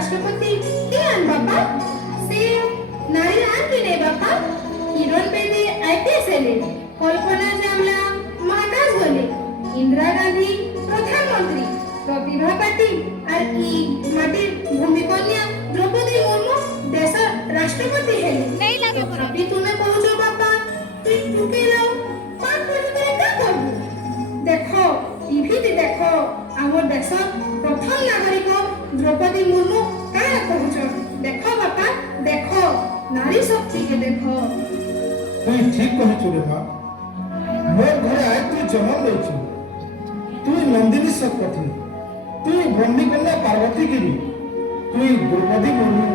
राष्ट्रपति किरण बापा से नारी आणखी नाही बापा किरण बेदी आयपीएस एले कल्पना चावला महादास बने इंदिरा गांधी प्रधानमंत्री प्रतिभा पाटिल और ई माटिर भूमिकन्या द्रौपदी मुर्मू देश राष्ट्रपति हेले नहीं लगे अभी तुम्हें पहुंचो बापा तू चुके लो पांच बजे तक क्या करबू देखो टीवी दे देखो आमर देश प्रथम नागरिक द्रौपदी मुर्मू क्या कहूछ देखो बापा देखो नारी शक्ति के देखो তুই ঠিক কহিছু রে মা মোর ঘরে আয় তুই জন্ম লইছু তুই নন্দিনী শতপথী তুই ব্রহ্মী কন্যা পার্বতী গিরি তুই দ্রৌপদী মুর্মু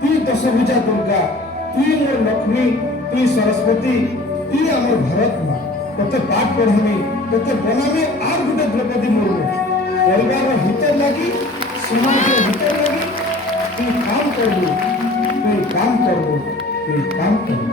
তুই দশভুজা দুর্গা তুই মোর লক্ষ্মী তুই সরস্বতী তুই আমার ভারত মা তোতে পাঠ পড়ামি তোতে বনামি আর গোটে দ্রৌপদী মুর্মু পরিবার হিত লাগি সমাজ হিত লাগি তুই কাম করবু তুই কাম করবু তুই কাম করবু